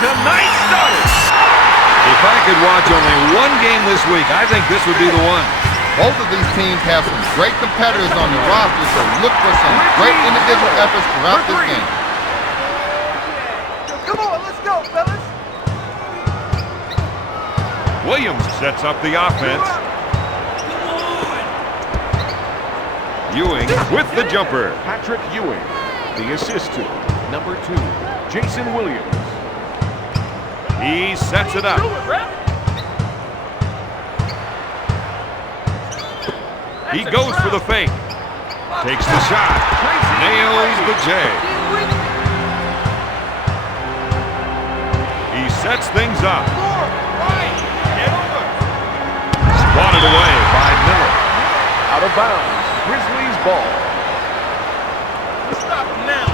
tonight's starters. If I could watch only one game this week, I think this would be the one. Both of these teams have some great competitors on the roster, so look for some great individual efforts throughout this game. Come on, let's go, fellas. Williams sets up the offense. Ewing with the jumper. Patrick Ewing, the assist to number 2, Jason Williams. He sets it up. He goes for the fake. Takes the shot. Nails the J. He sets things up. Swatted away by Miller. Out of bounds, Grizzlies ball. Stop now.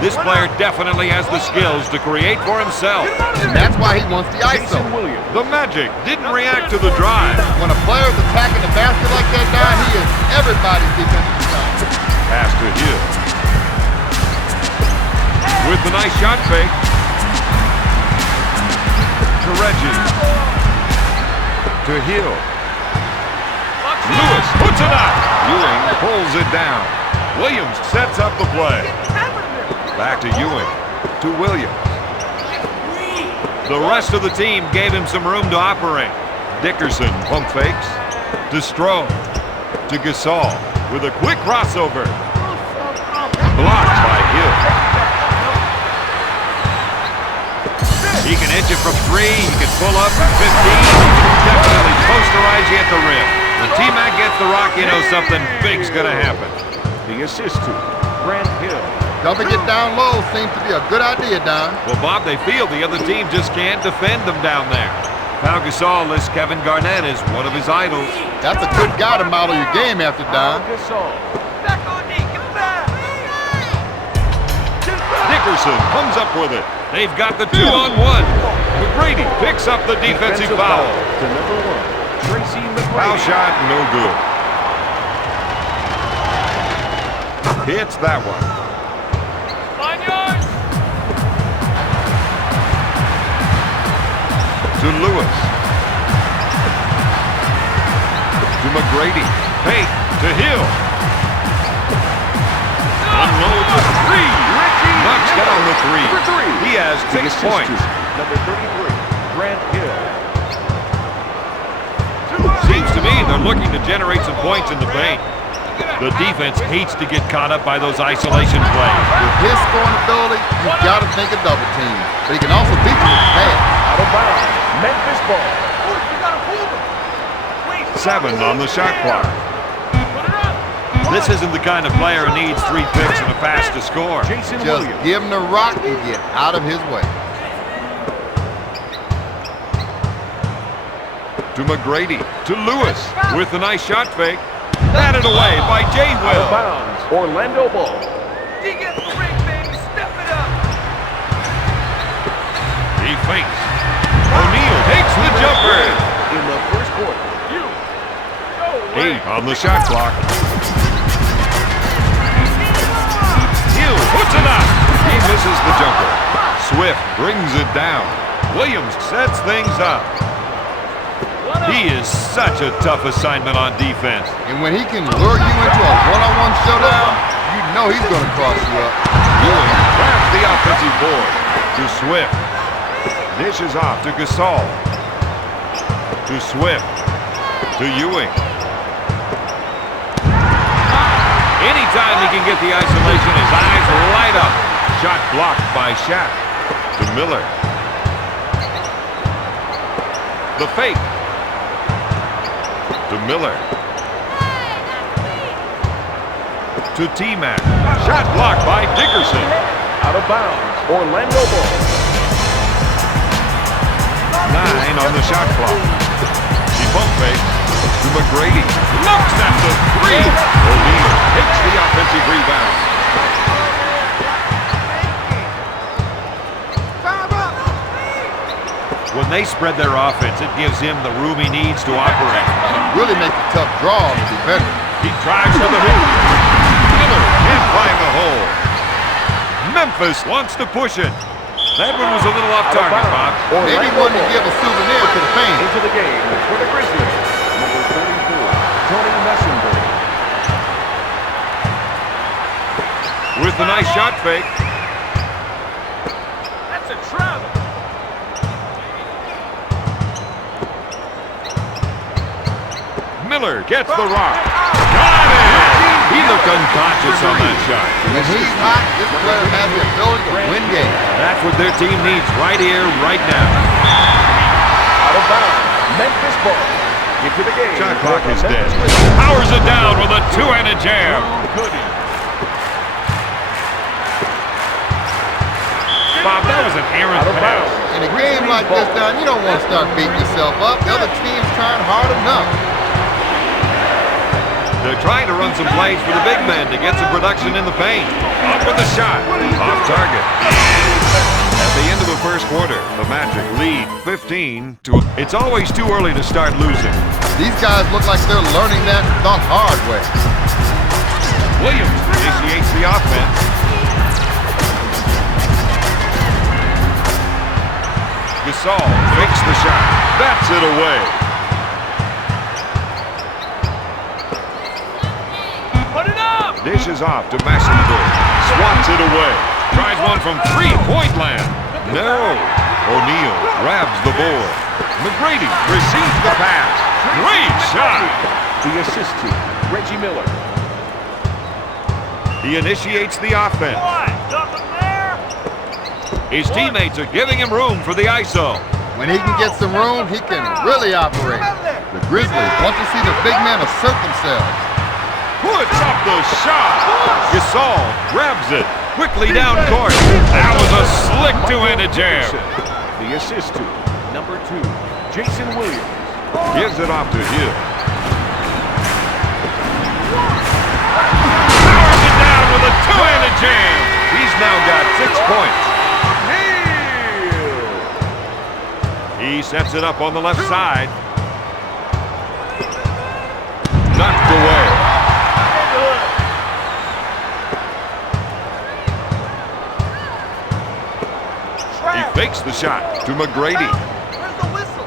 This player definitely has the skills to create for himself. And that's why he wants the ISO. Jason Williams. The Magic didn't react to the drive. When a player is attacking the basket like that, Don, he is everybody's defensive side. Pass to Hill. With the nice shot fake. To Reggie. To Hill. Lewis puts it up. Ewing pulls it down. Williams sets up the play. Back to Ewing. To Williams. The rest of the team gave him some room to operate. Dickerson pump fakes. To Strome. To Gasol. With a quick crossover. Blocked by Hill. He can hit you from 3. He can pull up from 15. Definitely posterize you at the rim. When T-Mac gets the rock, you know something big's going to happen. The assist to Grant Hill. Dumping it down low seems to be a good idea, Don. Well, Bob, they feel the other team just can't defend them down there. Pau Gasol lists Kevin Garnett as one of his idols. That's a good guy to model your game after, Don. Gasol. Back on me, get back. Dickerson comes up with it. They've got the 2-on-1. McGrady picks up the defensive foul. To number 1, Tracy McGrady. Foul shot, no good. Hits that one. To Lewis. To McGrady. Fake to Hill. Unload the 3. Knocks down the 3. He has 6 points. Number 33, Grant Hill. Seems to me they're looking to generate some points in the paint. The defense hates to get caught up by those isolation plays. With his scoring ability, you've got to think a double team. But he can also beat you with pass. Out of bounds, Memphis ball. 7 on the shot clock. This isn't the kind of player who needs 3 picks and a pass to score. Jason Just Williams. give him the rock and get out of his way. To McGrady. To Lewis. With a nice shot fake. Batted away by Jay Out of Will. bounds, Orlando ball. He gets the ring, baby. Step it up. He fakes. O'Neal takes the jumper. In the first quarter. 8 on the shot clock. Hill puts it up. He misses the jumper. Swift brings it down. Williams sets things up. He is such a tough assignment on defense. And when he can lure you into a one-on-one showdown, you know he's going to cross you up. Ewing grabs the offensive board. To Swift. Dishes off to Gasol. To Swift. To Ewing. Anytime he can get the isolation, his eyes light up. Shot blocked by Shaq. To Miller. The fake. To Miller. To T-Mac. Shot blocked by Dickerson. Out of bounds, Orlando ball. 9 on the shot clock. He pump fakes to McGrady. Looks at the 3. O'Neal takes the offensive rebound. When they spread their offense, it gives him the room he needs to operate. Really makes a tough draw on the defender. He drives to the hoop. Miller can't find the hole. Memphis wants to push it. That one was a little off target, Bob. Maybe one to give a souvenir to the fans. Into the game for the Grizzlies, number 34, Tony Messenger. With the nice shot fake. That's a travel. Miller gets the rock. Got it! He looked unconscious on that shot. When he's hot, this player has the ability to win games. That's what their team needs right here, right now. Out of bounds, Memphis ball. Into the game. Shot clock is dead. Powers it down with a two-handed jam. Bob, that was an errant pass. In a game like this, Don, you don't want to start beating yourself up. The other team's trying hard enough. They're trying to run some plays for the big men to get some production in the paint. Up with the shot. Off target. At the end of the first quarter, the Magic lead 15 to... It's always too early to start losing. These guys look like they're learning that the hard way. Williams initiates the offense. Gasol fakes the shot. Bats it away. Put it up! Dishes off to Messenger. Swats it away. Tries one from three-point land. No. O'Neal grabs the board. McGrady receives the pass. Great shot. The assist to Reggie Miller. He initiates the offense. Nothing there? His teammates are giving him room for the ISO. When he can get some room, he can really operate. The Grizzlies want to see the big men assert themselves. Puts up the shot. Gasol grabs it quickly down court. That was a slick two-handed jam. The assist to number 2, Jason Williams. Gives it off to Hill. Powers it down with a two-handed jam. He's now got 6 points. He sets it up on the left side. Knocked away. He fakes the shot to McGrady. Where's the whistle?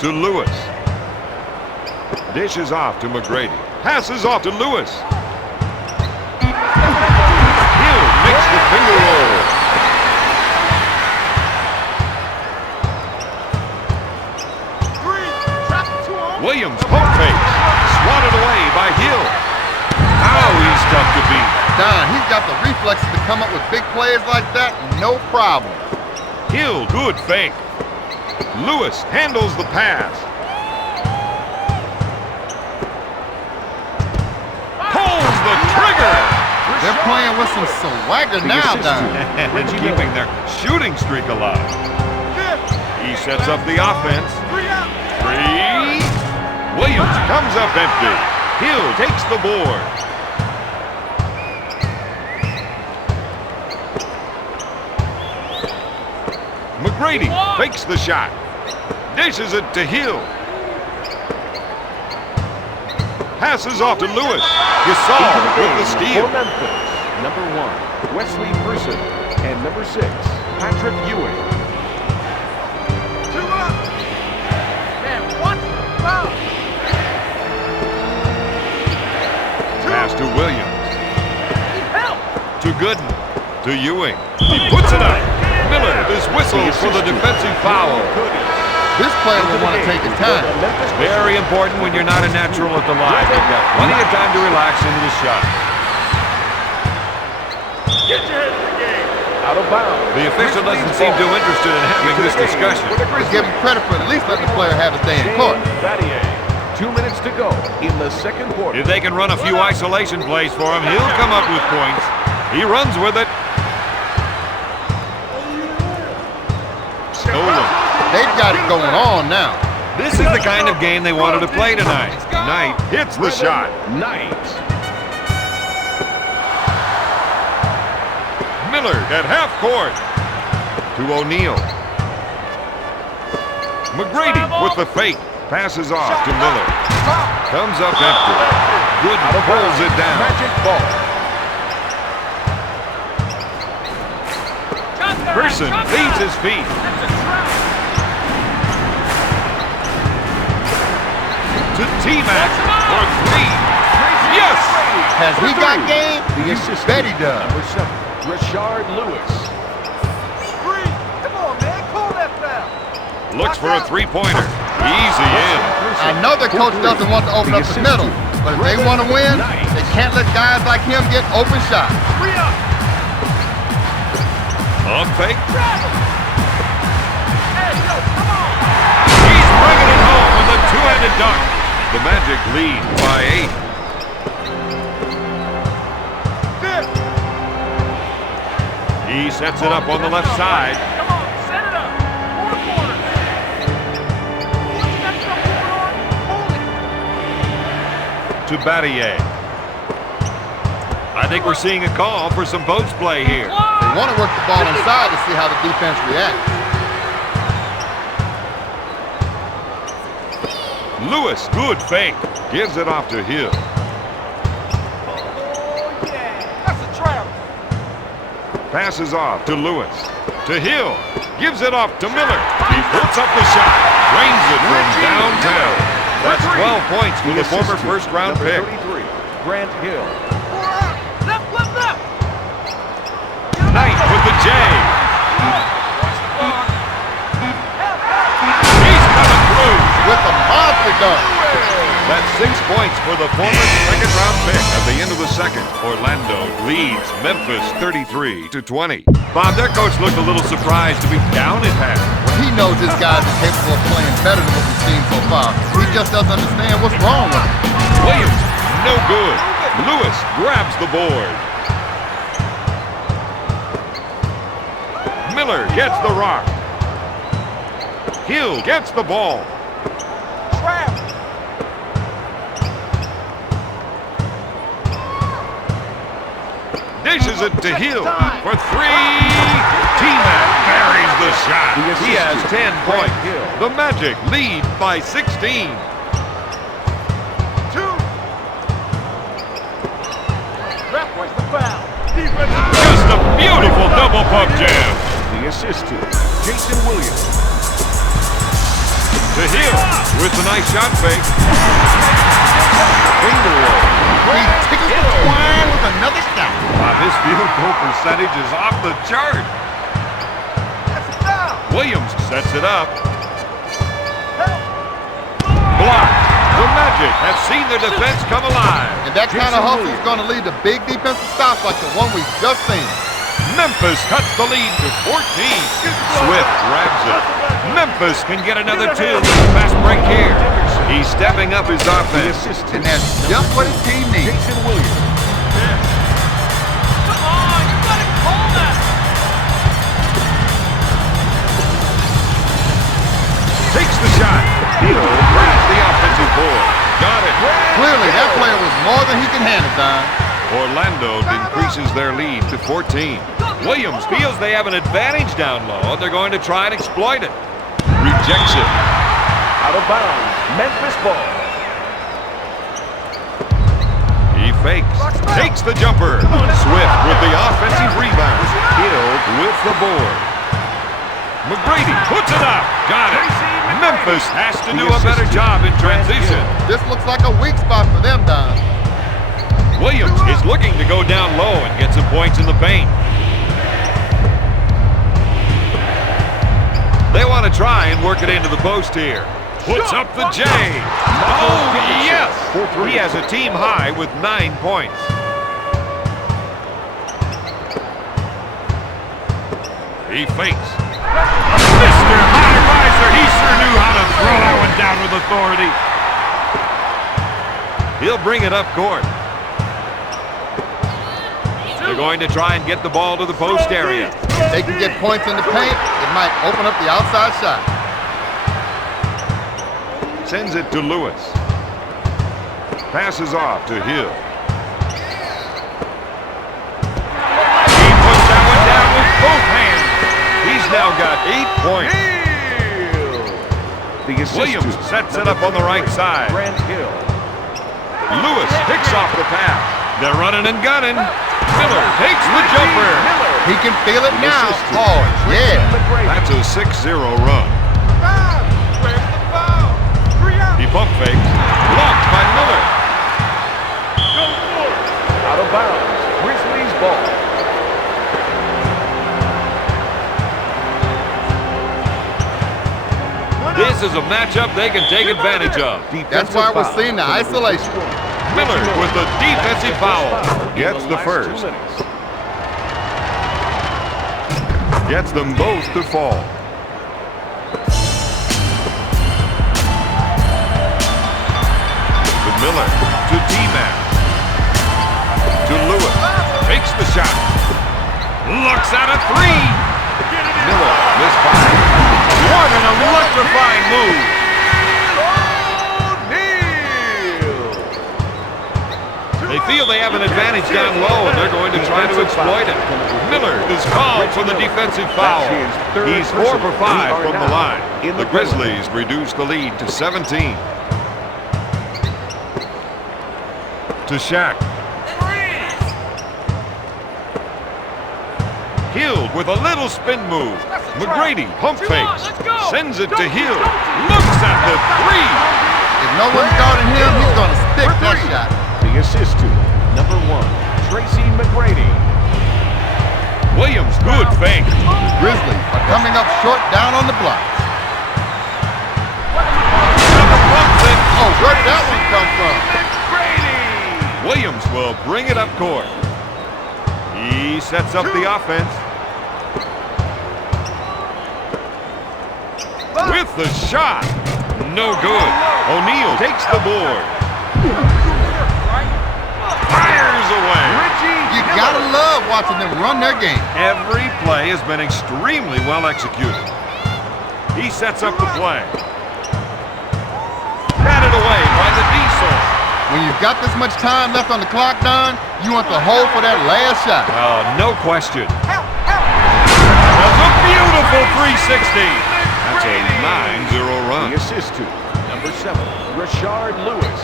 To Lewis. Dishes off to McGrady. Passes off to Lewis. Hill makes the finger roll. Williams pump fakes. Swatted away by Hill. How he's tough to beat. Don, he's got the reflexes to come up with big plays like that, no problem. Hill, good fake. Lewis handles the pass. Pulls the trigger. They're playing with some swagger now, Don. And keeping their shooting streak alive. He sets up the offense. Three. Williams comes up empty. Hill takes the board. McGrady fakes the shot. Dishes it to Hill. Passes off to Lewis. Gasol with the steal. For Memphis, number 1, Wesley Person, and number 6, Patrick Ewing. 2 up. Man, what? Foul. Pass to Williams. Help. To Gooden. To Ewing. He puts it up. Miller is whistled for the defensive foul. This player will want to take his time. Very important when you're not a natural at the line. You've got plenty of time to relax into the shot. Get your head in the game. Out of bounds. The official doesn't seem too interested in having this discussion. We give him credit for at least letting the player have his day in court. 2 minutes to go in the second quarter. If they can run a few isolation plays for him, he'll come up with points. He runs with it. Stolen. They've got it going on now. This is the kind of game they wanted to play tonight. Knight hits the shot. Knight. Miller at half court. To O'Neal. McGrady with the fake. Passes off to Miller. Comes up empty. Gooden pulls it down. Magic ball. Person leads his feet. To T-Mac for three. Yes! Has he got game? The You assistant, bet he does. number 7, Rashard Lewis. Three. Come on, man. Call that foul. Looks for a three-pointer. Easy in. I know the coach doesn't want to open up the middle, but if they want to win, they can't let guys like him get open shots. Three up. On fake. Hey, yo, come on. He's bringing it home with a two-handed dunk. The Magic lead by 8. Fifth. He sets it up on the left side. Come on, set it up. Four corners. Once you got stuff going on, hold it. To Battier. I think we're seeing a call for some post play here. They want to work the ball inside to see how the defense reacts. Lewis, good fake. Gives it off to Hill. Oh, yeah. That's a trap. Passes off to Lewis. To Hill. Gives it off to Miller. He puts up the shot. Drains it from downtown. That's 12 points for the former first-round Number pick. 33, Grant Hill. Four up. Left, left, left. Knight with the J. Watch the ball. He's coming through. With the monster dunk. That's 6 points for the former second-round pick. At the end of the second, Orlando leads Memphis 33-20. Bob, their coach looked a little surprised to be down at half. Well, he knows his guys are capable of playing better than what we've seen so far. He just doesn't understand what's wrong with him. Williams, no good. Lewis grabs the board. Miller gets the rock. Hill gets the ball. Trap. Dishes it to Hill for three. T-Mac buries the shot. He has 10 points. The Magic lead by 16. Two. Ref, where's the foul? Defense. Just a beautiful double pump jam. The assist to Jason Williams. To Hill with the nice shot fake. Finger roll. He tickles the twine with another shot. His field goal percentage is off the chart. That's a foul. Williams sets it up. Help. Blocked. The Magic have seen their defense come alive. And that kind of hustle is going to lead to big defensive stops like the one we've just seen. Memphis cuts the lead to 14. Swift grabs it. Memphis can get another two with a fast break here. He's stepping up his The offense. assist to And that's just what his team needs. Jason Williams. Come on, you gotta call that. Takes the shot. Hill grabs the offensive board. Got it. Clearly, that player was more than he can handle, Don. Orlando increases their lead to 14. Williams feels they have an advantage down low, and they're going to try and exploit it. Rejects it. Out of bounds. Memphis ball. He fakes. Takes the jumper. Swift with the offensive rebound. Hill with the board. McGrady puts it up. Got it. Memphis has to do a better job in transition. This looks like a weak spot for them, Don. Williams is looking to go down low and get some points in the paint. They want to try and work it into the post here. Puts up the J. Oh, yes! He has a team high with 9 points. He fakes. Mr. High Riser, he sure knew how to throw that one down with authority. He'll bring it up court. They're going to try and get the ball to the post area. If they can get points in the paint, it might open up the outside shot. Sends it to Lewis. Passes off to Hill. He puts that one down with both hands. He's now got 8 points. The assist Williams to sets it up on the right side. Grant Hill. Lewis picks off the pass. They're running and gunning. Miller takes the jumper. He can feel it The now. assist to Oh, Tracy yeah. McGrady. That's a 6-0 run. Foul. Where's the foul? 3 out. He pump fakes. Blocked by Miller. Go for it. Out of bounds. Grizzlies ball. This is a matchup they can take advantage of. That's why we're seeing the isolation. Miller with the defensive foul. Gets the first. Gets them both to fall. To Miller. To T-Man. To Lewis. Takes the shot. Looks at a three. Miller misfired. What an electrifying move. They feel they have an advantage down low, and they're going to try to exploit it. Miller is called for the defensive foul. He's 4 for 5 from the line. The Grizzlies reduce the lead to 17. To Shaq. Hill with a little spin move. McGrady pump fakes. Sends it to Hill. Looks at the three. If no one's guarding him, he's going to stick that shot. The assist to number 1, Tracy McGrady. Williams, good fake. The Grizzlies are coming up short down on the blocks. Another pump fake. Oh, where did that one come from? Williams will bring it up court. He sets up the offense. With the shot. No good. O'Neal takes the board. Fires away. You gotta love watching them run their game. Every play has been extremely well executed. He sets up the play. Batted away by the Diesel. When you've got this much time left on the clock, Don, you want to hold for that last shot. No question. That's a beautiful 360. That's a 9-0 run. The assist to number 7, Rashard Lewis.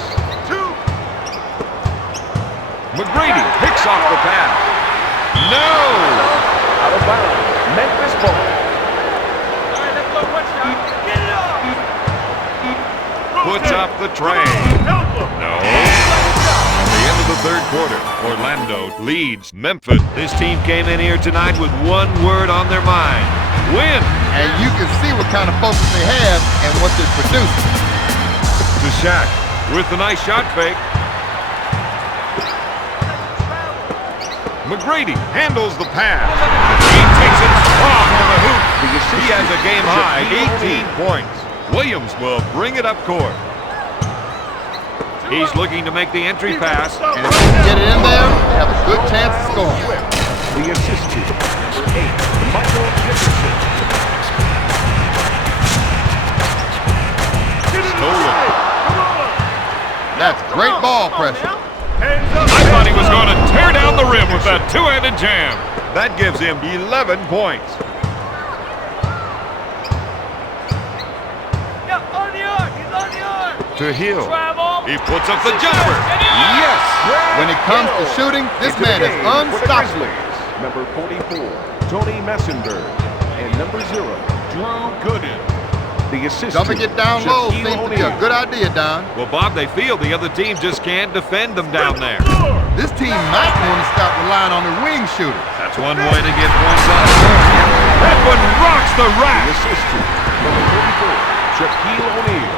McGrady picks off the pass. No! Out of bounds. Memphis ball. All right, let's go. One shot. Get it up. Puts up the tray. No. At the end of the third quarter, Orlando leads Memphis. This team came in here tonight with one word on their mind. Win. And you can see what kind of focus they have and what they're producing. To Shaq with the nice shot fake. McGrady handles the pass. He takes it strong to the hoop. He has a game-high 18 points. Williams will bring it up court. He's looking to make the entry pass. And if they can get it in there, they have a good chance of scoring. The assist to number 8, Michael Jefferson. Stolen. That's great ball pressure. I thought he was going to tear down the rim with that two-handed jam. That gives him 11 points. To Hill. He puts up the jumper. Yes! When it comes to shooting, this man is unstoppable. Number 44, Tony Messenger. And number 0, Drew Gooden. The assist Dumping to it down low Shaquille seems to be a O'Neal. good idea, Don. Well, Bob, they feel the other team just can't defend them down there. This team might want to stop relying on the wing shooters. That's one way to get points on the board. That one rocks the The rack. assist to number 34, Shaquille O'Neal.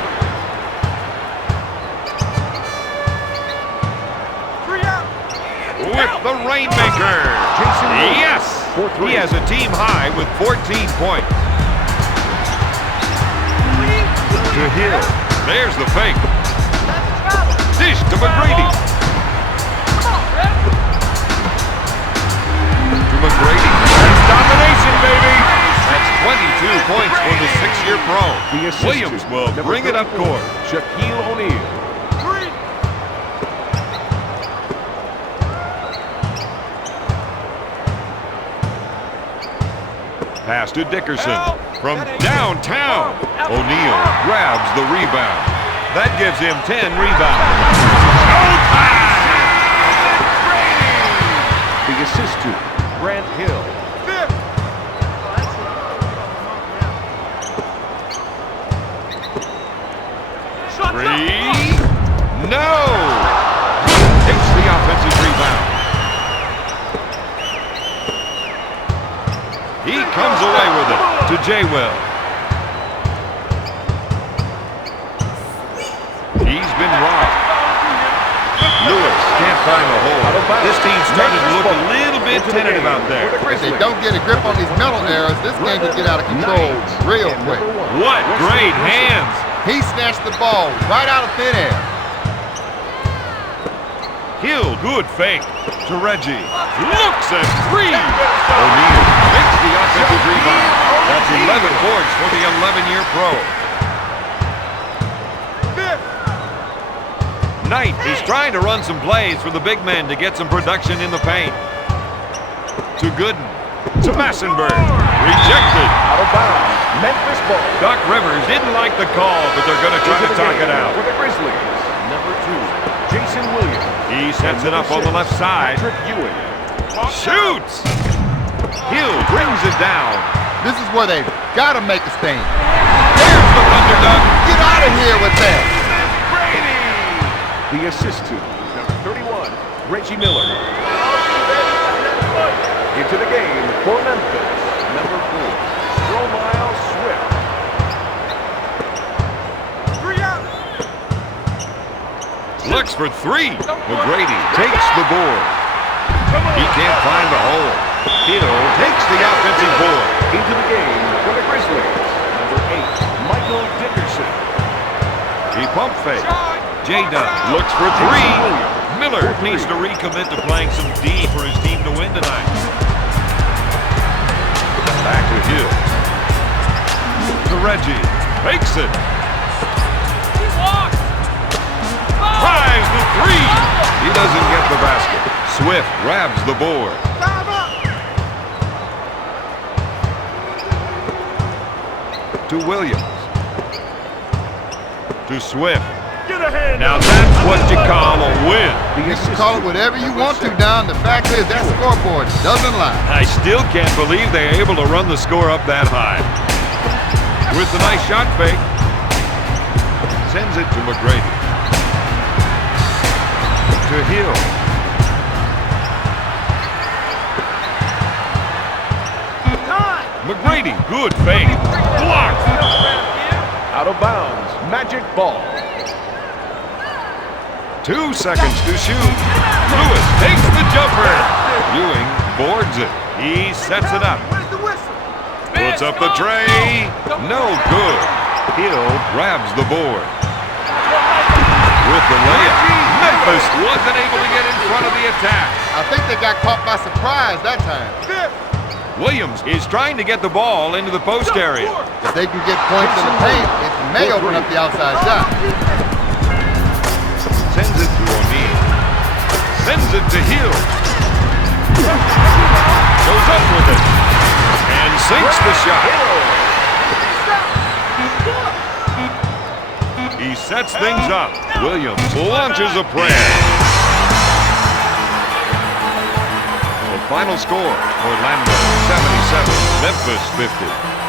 With the rainmaker. Jason Williams Yes! for 3. He has a team high with 14 points. To Hill. There's the fake. Dish to McGrady. To McGrady. That's domination, baby. That's 22 points for the 6-year pro. The assist Williams to will number bring it up 34, court. Shaquille O'Neal. Pass to Dickerson from downtown. O'Neal grabs the rebound. That gives him 10 rebounds. Showtime! The assist to Grant Hill. No! Takes the offensive rebound. He comes away with it to J-Will. He's been robbed. Lewis can't find a hole. This team's starting to look a little bit tentative out there. If they don't get a grip on these mental errors, this game could get out of control real quick. What great hands! He snatched the ball right out of thin air. Hill, good fake to Reggie. Looks at three. O'Neal makes the offensive rebound. That's 11 boards for the 11-year pro. Knight is trying to run some plays for the big men to get some production in the paint. To Gooden. To Massenberg. Rejected. Out of bounds. Memphis ball. Doc Rivers didn't like the call, but they're going to try to talk it out. For the Grizzlies, number 2, Jason Williams. He sets it up on the left side. Shoots! Hill brings it down. This is where they've got to make a stand. There's the Thunder Dunk. Get out of here with that. The assist to number 31, Reggie Miller. Into the game for Memphis, number 4, Stromile Swift. 3 out. Looks for three. McGrady takes the board. He can't find the hole. Hill takes the offensive board. Into the game for the Grizzlies, number 8, Michael Dickerson. He pump fake. J-Dub looks for three. Miller needs to recommit to playing some D for his team to win tonight. Back to Hill. To Reggie. Makes it. Tries the three. He doesn't get the basket. Swift grabs the board. To Williams. To Swift. Now that's what you call a win. You can call it whatever you want to, Don. The fact is that scoreboard doesn't lie. I still can't believe they're able to run the score up that high. With the nice shot fake. Sends it to McGrady. To Hill. McGrady, good fake. Blocked. Out of bounds, Magic ball. 2 seconds to shoot. Lewis takes the jumper. Ewing boards it. He sets it up. Puts up the tray. No good. Hill grabs the board. With the layup, Memphis wasn't able to get in front of the attack. I think they got caught by surprise that time. Williams is trying to get the ball into the post area. If they can get points in the paint, it may open up the outside shot. Sends it to O'Neal. Sends it to Hill. Goes up with it. And sinks the shot. He sets things up. Williams launches a prayer. The final score, Orlando 77, Memphis 50.